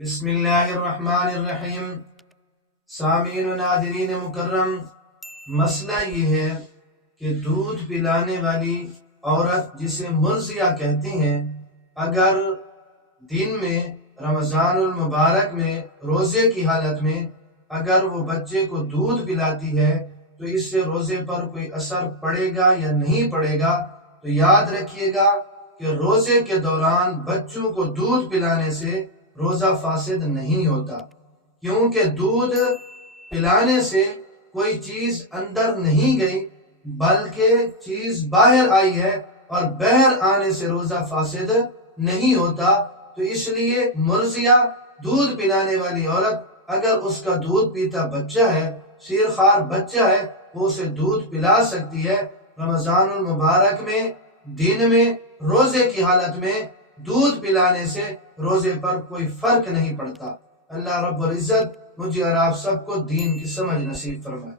بسم اللہ الرحمن الرحیم۔ سامعین و ناظرین مکرم، مسئلہ یہ ہے کہ دودھ پلانے والی عورت جسے مرضیہ کہتے ہیں، اگر دن میں رمضان المبارک میں روزے کی حالت میں اگر وہ بچے کو دودھ پلاتی ہے تو اس سے روزے پر کوئی اثر پڑے گا یا نہیں پڑے گا؟ تو یاد رکھیے گا کہ روزے کے دوران بچوں کو دودھ پلانے سے روزہ فاسد نہیں ہوتا، کیونکہ دودھ پلانے سے کوئی چیز اندر نہیں گئی بلکہ چیز باہر آئی ہے، اور باہر آنے سے روزہ فاسد نہیں ہوتا۔ تو اس لیے مرضیہ دودھ پلانے والی عورت اگر اس کا دودھ پیتا بچہ ہے، شیر خوار بچہ ہے، وہ اسے دودھ پلا سکتی ہے۔ رمضان المبارک میں دن میں روزے کی حالت میں دودھ پلانے سے روزے پر کوئی فرق نہیں پڑتا۔ اللہ رب العزت مجھے اور آپ سب کو دین کی سمجھ نصیب فرمائے۔